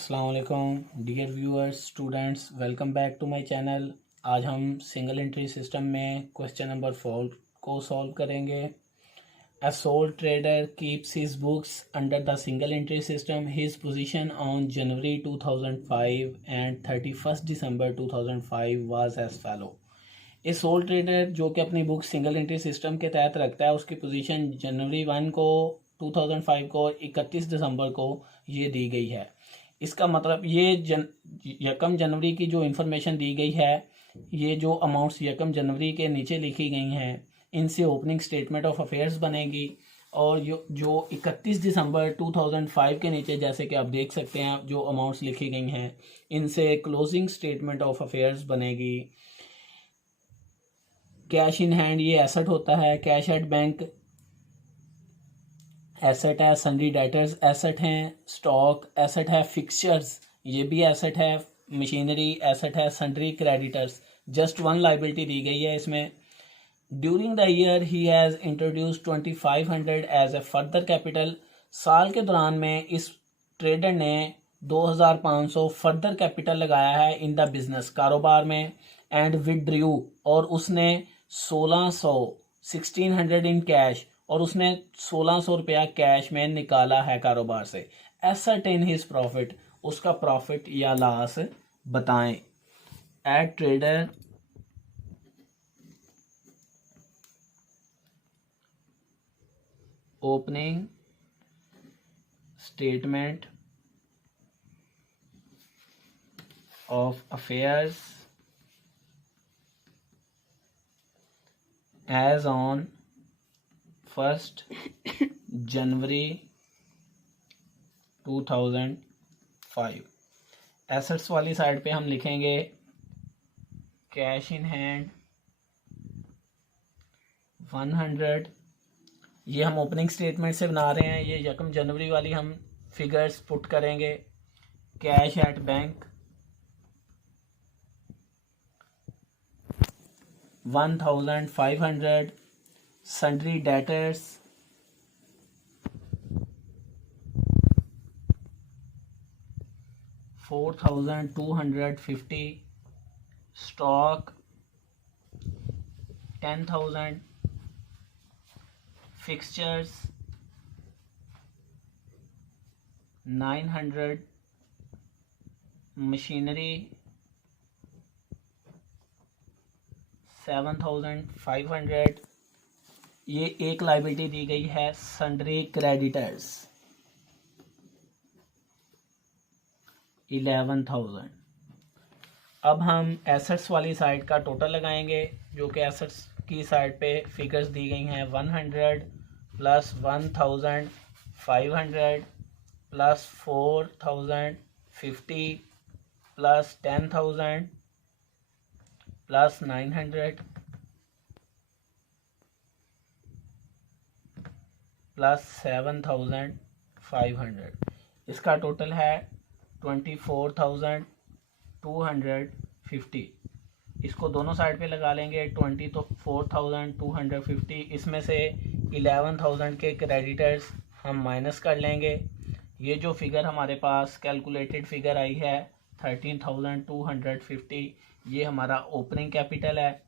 अस्सलाम वालेकुम dear viewers students, welcome back to my channel. आज हम सिंगल एंट्री सिस्टम में क्वेश्चन नंबर 4 को सॉल्व करेंगे। A sole trader keeps his books under the single entry system. His position on January 2005 and 31 December 2005 was as follow. A sole trader जो कि अपनी book single entry system के तहत रखता है, उसकी पोजीशन जनवरी 1 को 2005 को 31 दिसंबर को ये दी गई है। इसका मतलब ये यकम जनवरी की जो इन्फॉर्मेशन दी गई है, ये जो अमाउंट्स यकम जनवरी के नीचे लिखी गई हैं, इनसे ओपनिंग स्टेटमेंट ऑफ अफेयर्स बनेगी। और जो 31 दिसंबर 2005 के नीचे जैसे कि आप देख सकते हैं जो अमाउंट्स लिखी गई हैं, इनसे क्लोजिंग स्टेटमेंट ऑफ अफेयर्स बनेगी। कैश इन हैंड ये एसेट होता है, कैश एट बैंक एसेट है, सन्ड्री डेटर्स एसेट हैं, स्टॉक एसेट है, फिक्सचर्स ये भी एसेट है, मशीनरी एसेट है, sundry creditors just one liability दी गई है इसमें। During the year he has introduce 2500 as a further capital. साल के दौरान में इस ट्रेडर ने 2500 फर्दर कैपिटल लगाया है इन द बिजनेस कारोबार में। एंड विड्रू और उसने 1600 इन कैश और उसने 1600 रुपया कैश में निकाला है कारोबार से। एसर्टेन हिज प्रॉफिट, उसका प्रॉफिट या लॉस बताएं। At trader opening statement of affairs as on 1 January 2005। Assets वाली साइड पे हम लिखेंगे कैश इन हैंड 100। ये हम ओपनिंग स्टेटमेंट से बना रहे हैं, ये यकम जनवरी वाली हम फिगर्स पुट करेंगे। Cash at bank 1500, sundry debtors 4250, stock 10,000, fixtures 900, machinery 7500। ये एक लाइबिलिटी दी गई है सन्ड्री क्रेडिटर्स 11,000। अब हम एसेट्स वाली साइड का टोटल लगाएंगे, जो कि एसेट्स की साइड पे फिगर्स दी गई हैं 100 plus 1500 plus 4050 plus 10,000 plus 900 plus 7,500। इसका टोटल है 24,250। इसको दोनों साइड पे लगा लेंगे 24,250। इसमें से 11,000 के क्रेडिटर्स हम माइनस कर लेंगे। ये जो फिगर हमारे पास कैलकुलेटेड फिगर आई है 13,250, ये हमारा ओपनिंग कैपिटल है।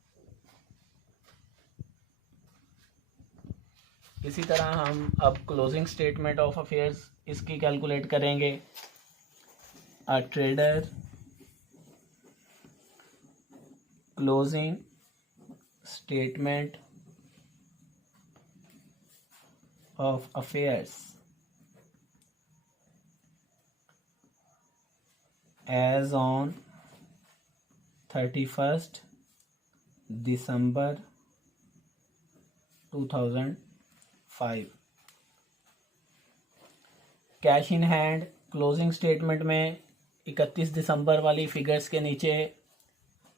इसी तरह हम अब क्लोजिंग स्टेटमेंट ऑफ अफेयर्स इसकी कैलकुलेट करेंगे। A trader closing statement of affairs as on 31 December 2005। Cash in hand closing statement में 31 दिसंबर वाली फिगर्स के नीचे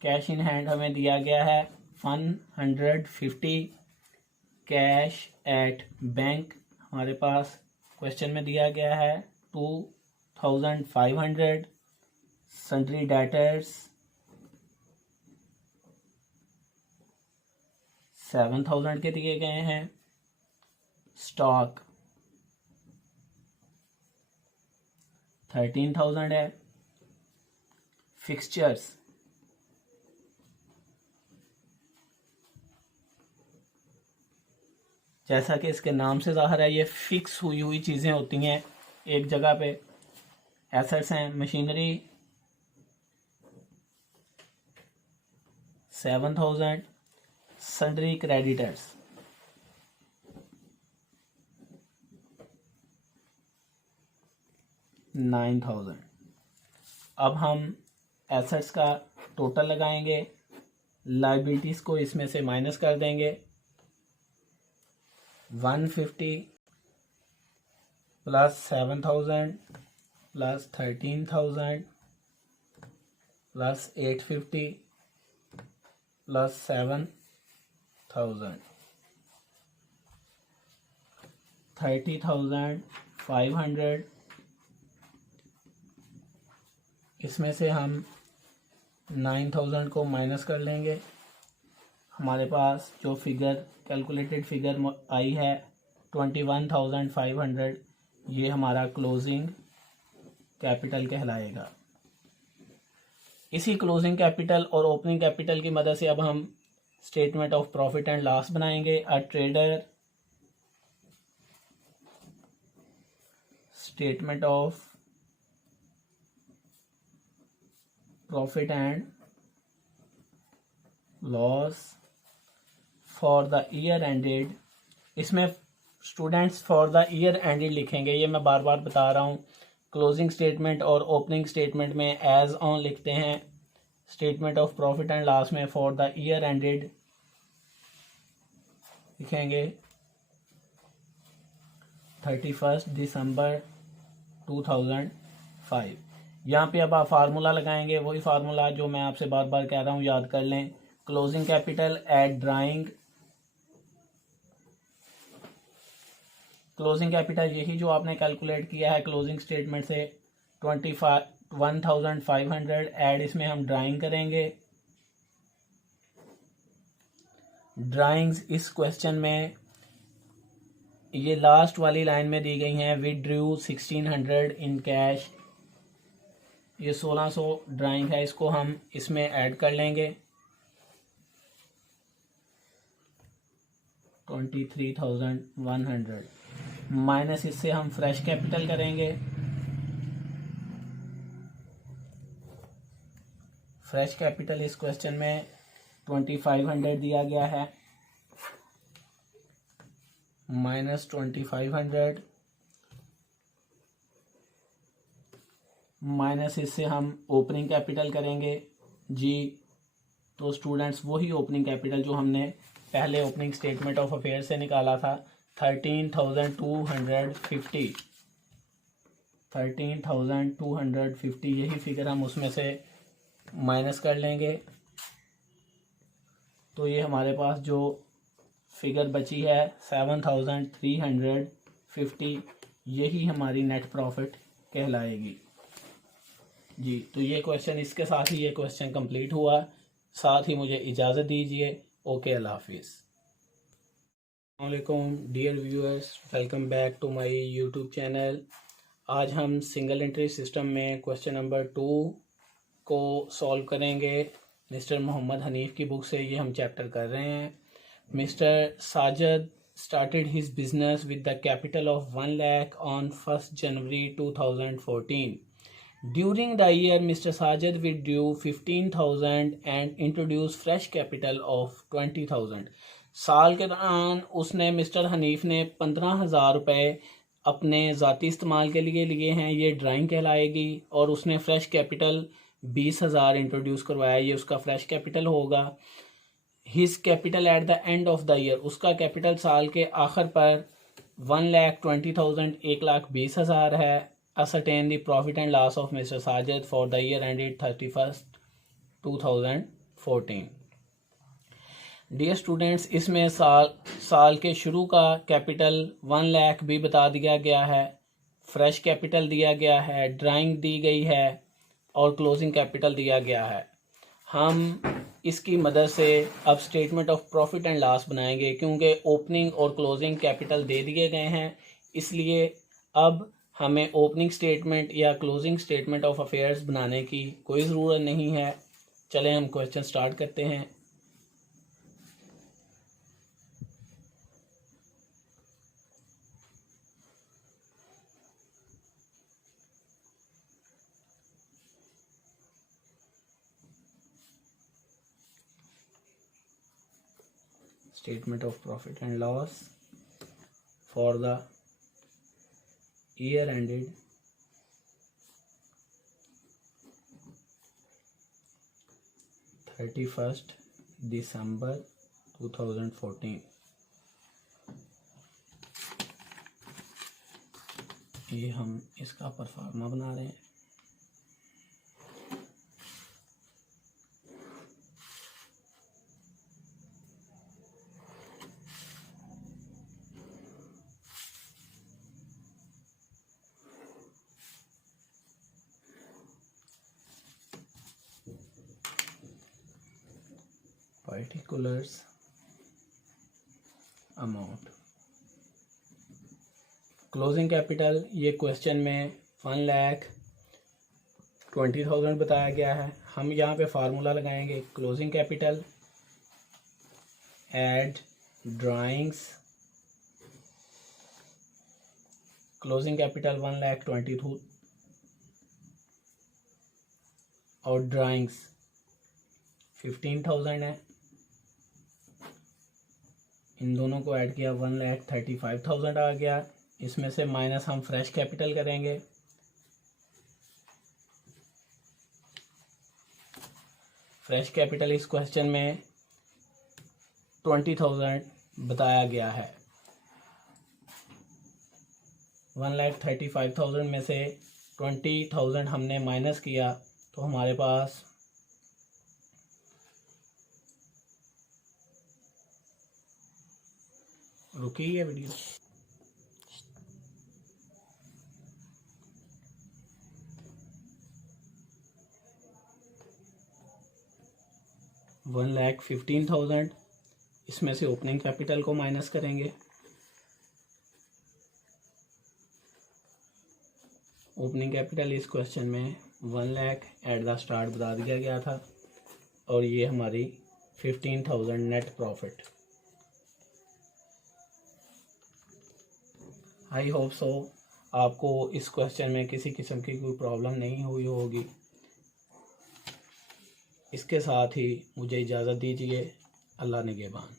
कैश इन हैंड हमें दिया गया है 150। कैश एट बैंक हमारे पास क्वेश्चन में दिया गया है 2,500। सन्ड्री डेटर्स 7,000 के दिए गए हैं। स्टॉक 13,000 है। फिक्सचर्स जैसा कि इसके नाम से ज़ाहिर है ये फिक्स हुई हुई चीज़ें होती हैं एक जगह पे। एसेट्स हैं मशीनरी 7,000। Sundry creditors 9,000। अब हम एसेट्स का टोटल लगाएंगे, लाइबिलिटीज़ को इसमें से माइनस कर देंगे। 150 प्लस 7,000 प्लस 13,000 प्लस 850 प्लस 7,000 30,500। इसमें से हम 9,000 को माइनस कर लेंगे। हमारे पास जो फिगर कैलकुलेटेड फिगर आई है 21,500, ये हमारा क्लोजिंग कैपिटल कहलाएगा। इसी क्लोजिंग कैपिटल और ओपनिंग कैपिटल की मदद से अब हम statement of profit and loss बनाएंगे। A trader statement of profit and loss for the year ended, इसमें students for the year ended लिखेंगे, ये मैं बार बार बता रहा हूँ। क्लोजिंग स्टेटमेंट और ओपनिंग स्टेटमेंट में एज ऑन लिखते हैं, statement of profit and loss में फॉर द ईयर एंडेड लिखेंगे 31 दिसंबर 2005। यहाँ पे अब आप फार्मूला लगाएंगे, वही फार्मूला जो मैं आपसे बार बार कह रहा हूँ याद कर लें। Closing capital at drawing, closing capital यही जो आपने कैलकुलेट किया है क्लोजिंग स्टेटमेंट से 21,500 ऐड इसमें हम ड्राइंग करेंगे। ड्राइंग्स इस क्वेश्चन में ये लास्ट वाली लाइन में दी गई हैं। विड्रू 1,600 इन कैश, ये 1,600 ड्राइंग है, इसको हम इसमें ऐड कर लेंगे। 23,100 माइनस इससे हम फ्रेश कैपिटल करेंगे। फ्रेश कैपिटल इस क्वेश्चन में 2,500 दिया गया है, माइनस 2,500 माइनस इससे हम ओपनिंग कैपिटल करेंगे जी। तो स्टूडेंट्स वही ओपनिंग कैपिटल जो हमने पहले ओपनिंग स्टेटमेंट ऑफ अफेयर से निकाला था 13,250, 13,250 यही फिगर हम उसमें से माइनस कर लेंगे। तो ये हमारे पास जो फिगर बची है 7,350, यही हमारी नेट प्रॉफिट कहलाएगी जी। तो ये क्वेश्चन, इसके साथ ही ये क्वेश्चन कंप्लीट हुआ। साथ ही मुझे इजाज़त दीजिए। ओके, अल्लाह हाफिज़। अस्सलामुअलैकुम dear viewers, welcome back to my YouTube channel. आज हम सिंगल एंट्री सिस्टम में क्वेश्चन नंबर 2 को सॉल्व करेंगे। मिस्टर मोहम्मद हनीफ की बुक से ये हम चैप्टर कर रहे हैं। Mister Sajid started his business with the capital of 1 lakh on 1st January 2014. During the year, Mr. Sajid withdrew 15,000 and introduced fresh capital of 20,000. साल के दौरान उसने मिस्टर हनीफ ने 15,000 रुपये अपने ज़ाती इस्तेमाल के लिए हैं, ये ड्राइंग कहलाएगी। और उसने फ्रेश कैपिटल 20,000 इंट्रोड्यूस करवाया, ये उसका फ्रेश कैपिटल होगा। His capital at the end of the year, उसका कैपिटल साल के आखिर पर 1,20,000 1,20,000 है। Ascertain the profit and loss of mister Sajid for the year ended 31 2014। Dear students, इसमें साल के शुरू का कैपिटल 1 लाख भी बता दिया गया है, फ्रेश कैपिटल दिया गया है, ड्राइंग दी गई है और क्लोजिंग कैपिटल दिया गया है। हम इसकी मदद से अब statement of profit and loss बनाएंगे। क्योंकि ओपनिंग और क्लोजिंग कैपिटल दे दिए गए हैं, इसलिए अब हमें ओपनिंग स्टेटमेंट या क्लोजिंग स्टेटमेंट ऑफ अफेयर्स बनाने की कोई ज़रूरत नहीं है। चलें हम क्वेश्चन स्टार्ट करते हैं। Statement of profit and loss for the year ended 31st December 2014। ये हम इसका परफॉर्मा बना रहे हैं। पर्टिकुलर्स अमाउंट क्लोजिंग कैपिटल, ये क्वेश्चन में 1,20,000 बताया गया है। हम यहाँ पे फार्मूला लगाएंगे closing capital add drawings. Closing capital 1,20,000 और ड्राइंग्स 15,000 है। इन दोनों को ऐड किया 1,35,000 आ गया। इसमें से माइनस हम फ्रेश कैपिटल करेंगे। फ्रेश कैपिटल इस क्वेश्चन में 20,000 बताया गया है। 1,35,000 में से 20,000 हमने माइनस किया तो हमारे पास रुकी है वीडियो। 1,15,000 इसमें से ओपनिंग कैपिटल को माइनस करेंगे। ओपनिंग कैपिटल इस क्वेश्चन में 1 लाख एट द स्टार्ट बता दिया गया था और ये हमारी 15,000 net profit. I hope so आपको इस क्वेश्चन में किसी किस्म की कोई प्रॉब्लम नहीं हुई होगी। इसके साथ ही मुझे इजाज़त दीजिए। अल्लाह निगहबान।